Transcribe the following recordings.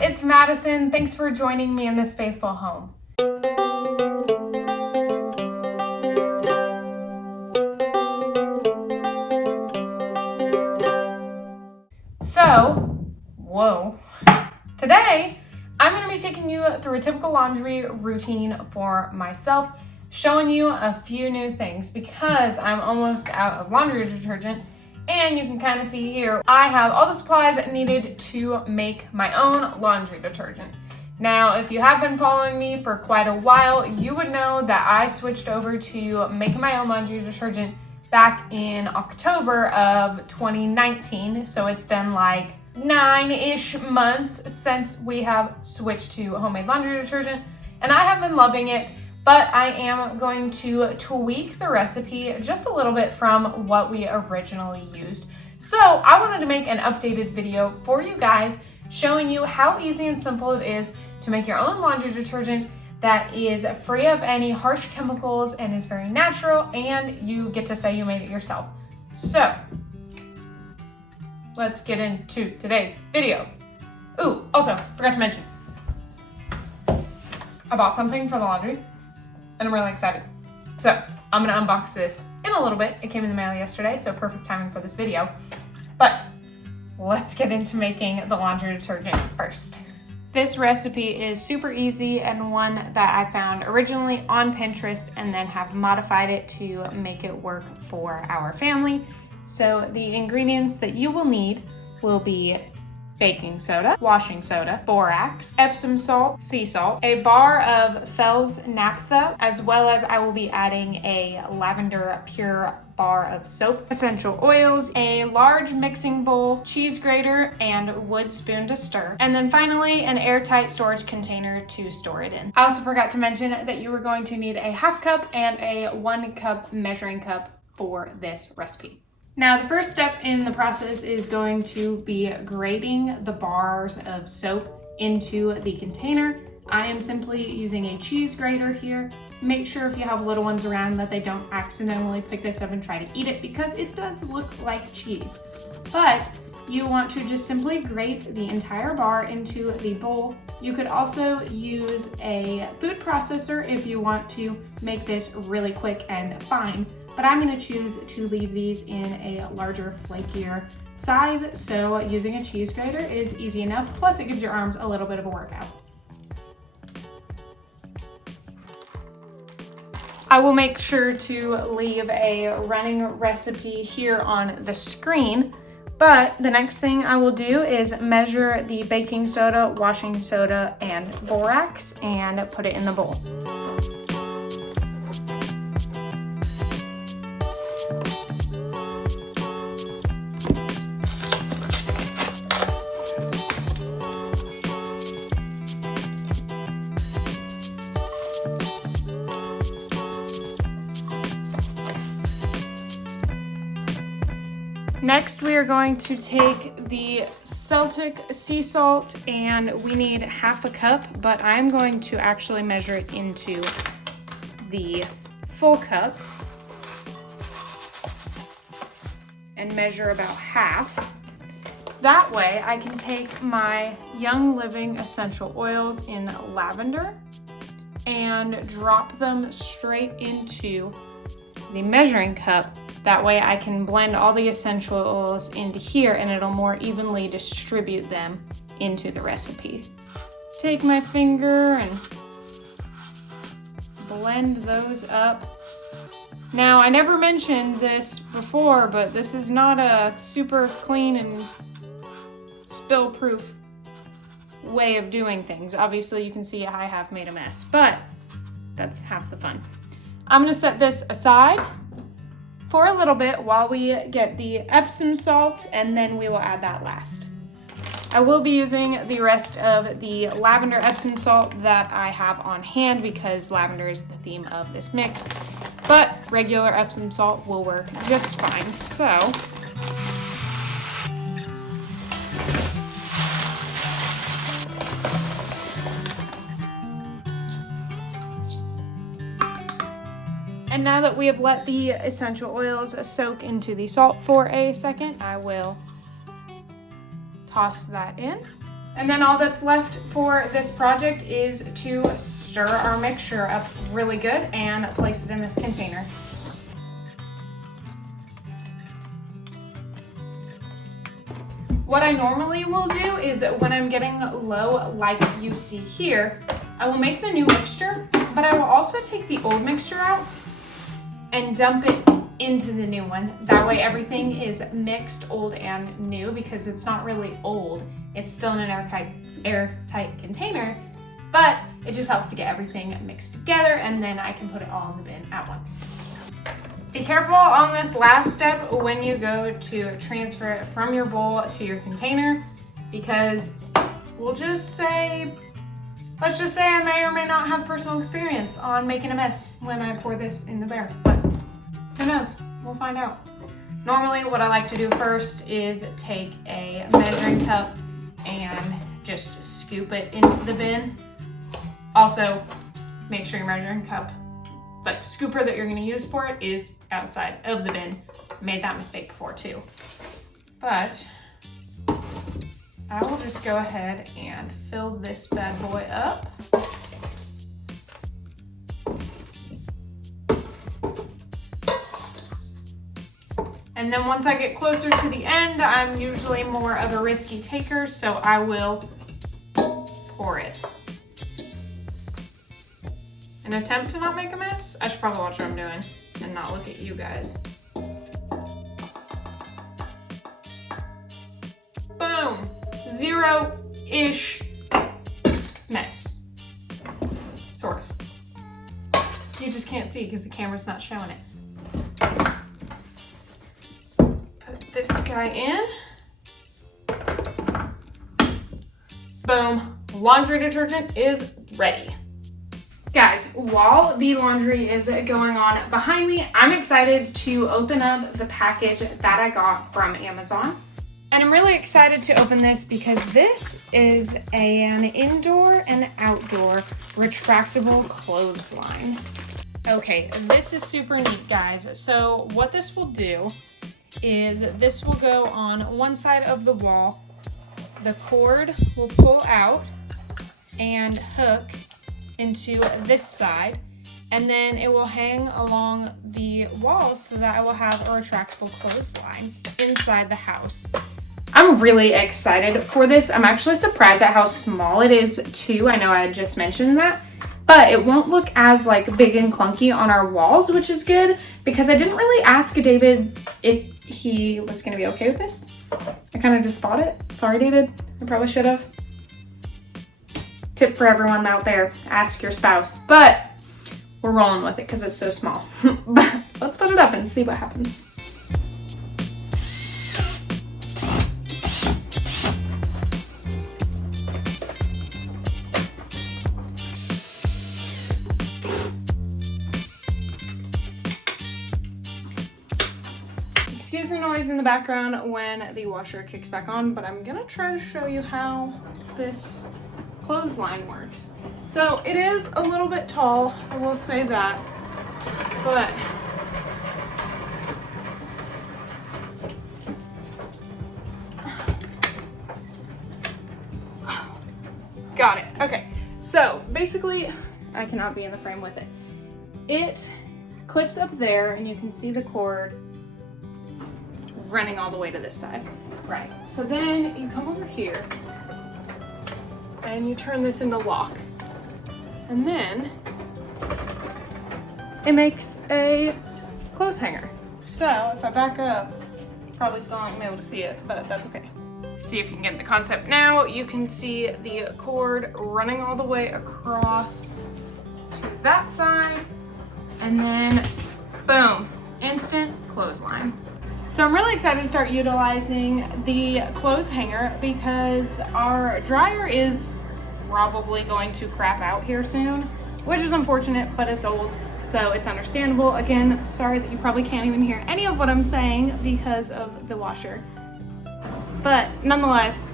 it's Madison. Thanks for joining me in this faithful home. Today, I'm going to be taking you through a typical laundry routine for myself, showing you a few new things because I'm almost out of laundry detergent, and you can kind of see here, I have all the supplies needed to make my own laundry detergent. Now, if you have been following me for quite a while, you would know that I switched over to making my own laundry detergent back in October of 2019, so it's been like 9-ish months since we have switched to homemade laundry detergent, and I have been loving it, but I am going to tweak the recipe just a little bit from what we originally used. So I wanted to make an updated video for you guys showing you how easy and simple it is to make your own laundry detergent that is free of any harsh chemicals and is very natural, and you get to say you made it yourself. So let's get into today's video. Ooh, also, forgot to mention, I bought something for the laundry and I'm really excited. So I'm gonna unbox this in a little bit. It came in the mail yesterday, so perfect timing for this video. But let's get into making the laundry detergent first. This recipe is super easy and one that I found originally on Pinterest and then have modified it to make it work for our family. So the ingredients that you will need will be baking soda, washing soda, borax, epsom salt, sea salt, a bar of Fells naptha, as well as I will be adding a lavender pure bar of soap, essential oils, a large mixing bowl, cheese grater, and wood spoon to stir, and then finally an airtight storage container to store it in. I also forgot to mention that you were going to need a 1/2 cup and a 1 cup measuring cup for this recipe. Now, the first step in the process is going to be grating the bars of soap into the container. I am simply using a cheese grater here. Make sure if you have little ones around that they don't accidentally pick this up and try to eat it because it does look like cheese. But you want to just simply grate the entire bar into the bowl. You could also use a food processor if you want to make this really quick and fine. But I'm going to choose to leave these in a larger, flakier size, so using a cheese grater is easy enough, plus it gives your arms a little bit of a workout. I will make sure to leave a running recipe here on the screen, but the next thing I will do is measure the baking soda, washing soda, and borax and put it in the bowl. Next, we are going to take the Celtic sea salt, and we need 1/2 cup, but I'm going to actually measure it into the full cup and measure about half. That way I can take my Young Living essential oils in lavender and drop them straight into the measuring cup. That way I can blend all the essential oils into here and it'll more evenly distribute them into the recipe. Take my finger and blend those up. Now, I never mentioned this before, but this is not a super clean and spill-proof way of doing things. Obviously, you can see I have made a mess, but that's half the fun. I'm gonna set this aside for a little bit while we get the Epsom salt, and then we will add that last. I will be using the rest of the lavender Epsom salt that I have on hand because lavender is the theme of this mix, but regular Epsom salt will work just fine. So And now that we have let the essential oils soak into the salt for a second, I will toss that in. And then all that's left for this project is to stir our mixture up really good and place it in this container. What I normally will do is when I'm getting low, like you see here, I will make the new mixture, but I will also take the old mixture out and dump it into the new one. That way everything is mixed, old and new, because it's not really old. It's still in an airtight container, but it just helps to get everything mixed together, and then I can put it all in the bin at once. Be careful on this last step when you go to transfer it from your bowl to your container, because let's just say I may or may not have personal experience on making a mess when I pour this into there, but who knows? We'll find out. Normally what I like to do first is take a measuring cup and just scoop it into the bin. Also, make sure your measuring cup, the scooper that you're gonna use for it, is outside of the bin. Made that mistake before too. But I will just go ahead and fill this bad boy up. And then once I get closer to the end, I'm usually more of a risky taker, so I will pour it. An attempt to not make a mess? I should probably watch what I'm doing and not look at you guys. Boom! Zero-ish mess. Sort of. You just can't see because the camera's not showing it. Put this guy in. Boom. Laundry detergent is ready. Guys, while the laundry is going on behind me, I'm excited to open up the package that I got from Amazon. And I'm really excited to open this because this is an indoor and outdoor retractable clothesline. Okay, this is super neat, guys. So what this will do is this will go on one side of the wall. The cord will pull out and hook into this side, and then it will hang along the wall so that I will have a retractable clothesline inside the house. I'm really excited for this. I'm actually surprised at how small it is too. I know I had just mentioned that, but it won't look as like big and clunky on our walls, which is good because I didn't really ask David if he was gonna be okay with this. I kind of just bought it. Sorry, David, I probably should have. Tip for everyone out there, ask your spouse, but we're rolling with it because it's so small. But let's put it up and see what happens. Excuse the noise in the background when the washer kicks back on, but I'm gonna try to show you how this clothesline works. So it is a little bit tall, I will say that, but got it. Okay, so basically I cannot be in the frame with it. It clips up there and you can see the cord running all the way to this side. Right, so then you come over here and you turn this into lock. And then it makes a clothes hanger. So if I back up, probably still not be able to see it, but that's okay. See if you can get the concept now. You can see the cord running all the way across to that side, and then boom, instant clothesline. So I'm really excited to start utilizing the clothes hanger because our dryer is probably going to crap out here soon, which is unfortunate, but it's old, so it's understandable. Again, sorry that you probably can't even hear any of what I'm saying because of the washer. But nonetheless,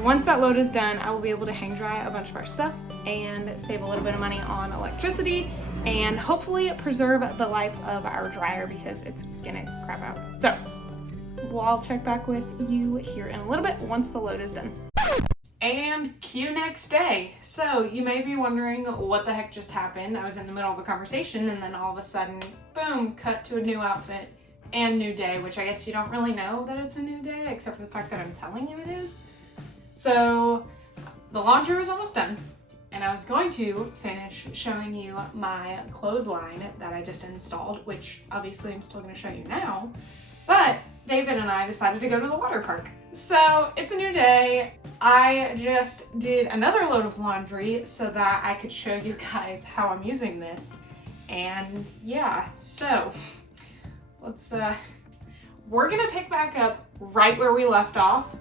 once that load is done, I will be able to hang dry a bunch of our stuff and save a little bit of money on electricity and hopefully preserve the life of our dryer because it's gonna crap out. So, well, I'll check back with you here in a little bit once the load is done. And cue next day. So you may be wondering what the heck just happened. I was in the middle of a conversation and then all of a sudden, boom, cut to a new outfit and new day, which I guess you don't really know that it's a new day except for the fact that I'm telling you it is. So the laundry was almost done and I was going to finish showing you my clothesline that I just installed, which obviously I'm still going to show you now, but David and I decided to go to the water park. So it's a new day. I just did another load of laundry so that I could show you guys how I'm using this. And yeah, so let's, we're gonna pick back up right where we left off.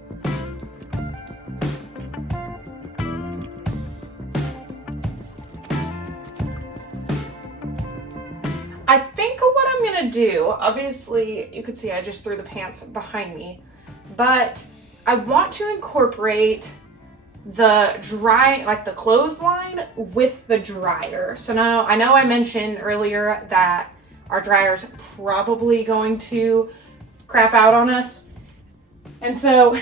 I think what I'm gonna do, obviously you could see I just threw the pants behind me, but I want to incorporate the the clothesline with the dryer. So now I know I mentioned earlier that our dryer's probably going to crap out on us. And so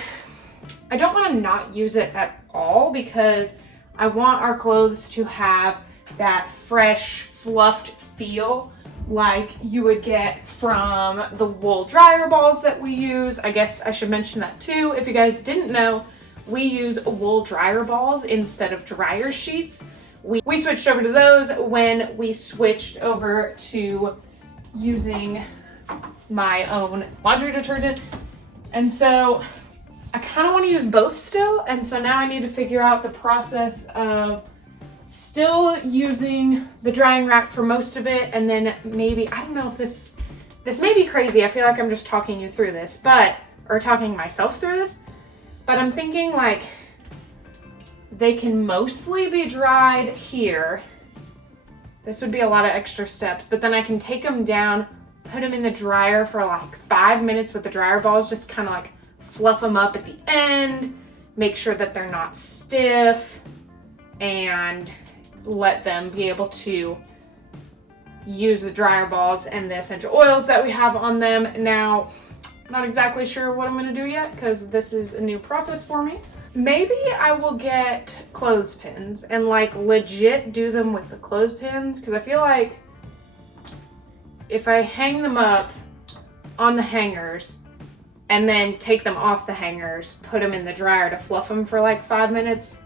I don't want to not use it at all because I want our clothes to have that fresh, fluffed feel like you would get from the wool dryer balls that we use. I guess I should mention that too. If you guys didn't know, we use wool dryer balls instead of dryer sheets. We switched over to those when we switched over to using my own laundry detergent. And so I kind of want to use both still. And so now I need to figure out the process of still using the drying rack for most of it, and then maybe, I don't know if this may be crazy. I feel like I'm just talking you through this, or talking myself through this, but I'm thinking like they can mostly be dried here. This would be a lot of extra steps, but then I can take them down, put them in the dryer for like 5 minutes with the dryer balls, just kind of like fluff them up at the end, make sure that they're not stiff, and let them be able to use the dryer balls and the essential oils that we have on them. Now, I'm not exactly sure what I'm going to do yet because this is a new process for me. Maybe I will get clothespins and like legit do them with the clothespins, because I feel like if I hang them up on the hangers and then take them off the hangers, put them in the dryer to fluff them for like 5 minutes,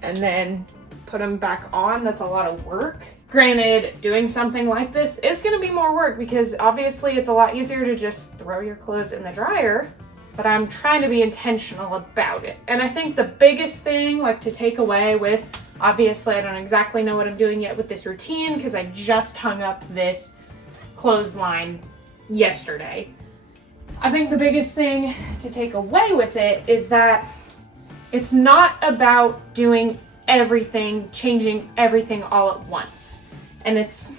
and then put them back on, that's a lot of work. Granted, doing something like this is going to be more work because obviously it's a lot easier to just throw your clothes in the dryer, but I'm trying to be intentional about it. And I think the biggest thing like to take away with, obviously I don't exactly know what I'm doing yet with this routine because I just hung up this clothesline yesterday. I think the biggest thing to take away with it is that it's not about doing everything, changing everything all at once. And it's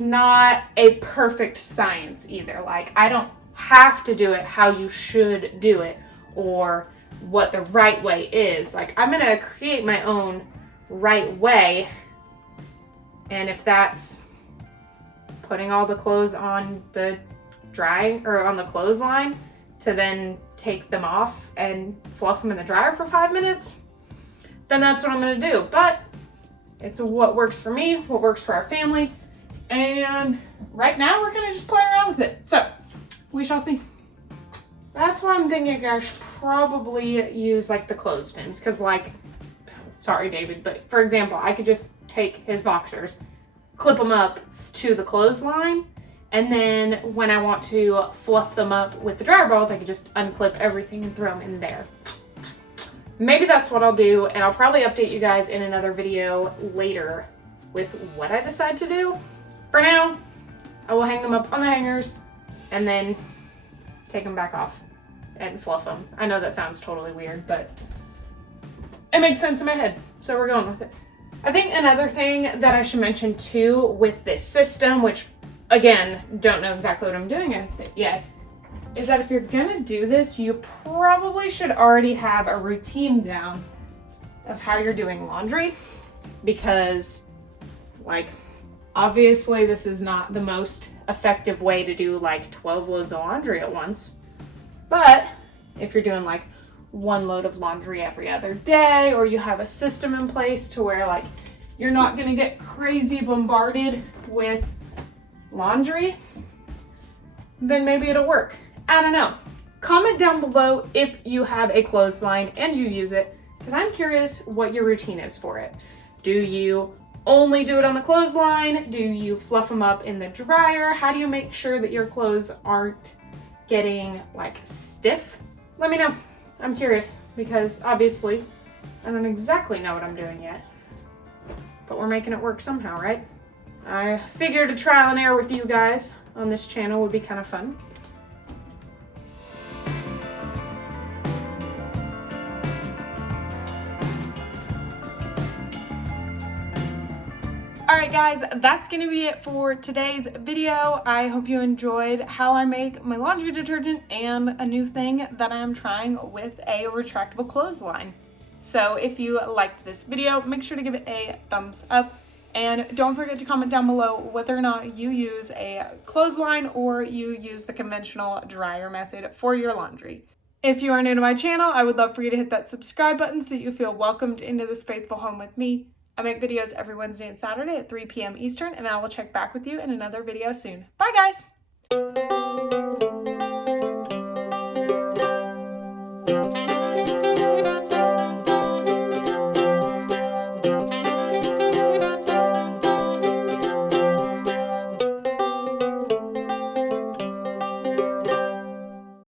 not a perfect science either. Like, I don't have to do it how you should do it or what the right way is. Like, I'm gonna create my own right way. And if that's putting all the clothes on the dry or on the clothesline to then take them off and fluff them in the dryer for 5 minutes, then that's what I'm gonna do. But it's what works for me, what works for our family, and right now we're gonna just play around with it. So we shall see. That's why I'm thinking I should probably use like the clothespins, because like, sorry David, but for example, I could just take his boxers, clip them up to the clothesline, and then when I want to fluff them up with the dryer balls, I could just unclip everything and throw them in there. Maybe that's what I'll do, and I'll probably update you guys in another video later with what I decide to do. For now, I will hang them up on the hangers and then take them back off and fluff them. I know that sounds totally weird, but it makes sense in my head, so we're going with it. I think another thing that I should mention too with this system, which again, don't know exactly what I'm doing with it yet, is that if you're gonna do this, you probably should already have a routine down of how you're doing laundry, because like, obviously this is not the most effective way to do like 12 loads of laundry at once. But if you're doing like one load of laundry every other day, or you have a system in place to where like you're not gonna get crazy bombarded with laundry, then maybe it'll work. I don't know. Comment down below if you have a clothesline and you use it, because I'm curious what your routine is for it. Do you only do it on the clothesline? Do you fluff them up in the dryer? How do you make sure that your clothes aren't getting like stiff? Let me know. I'm curious, because obviously I don't exactly know what I'm doing yet, but we're making it work somehow, right? I figured a trial and error with you guys on this channel would be kind of fun. Alright guys, that's going to be it for today's video. I hope you enjoyed how I make my laundry detergent and a new thing that I'm trying with a retractable clothesline. So if you liked this video, make sure to give it a thumbs up. And don't forget to comment down below whether or not you use a clothesline or you use the conventional dryer method for your laundry. If you are new to my channel, I would love for you to hit that subscribe button so you feel welcomed into this faithful home with me. I make videos every Wednesday and Saturday at 3 p.m. Eastern, and I will check back with you in another video soon. Bye, guys!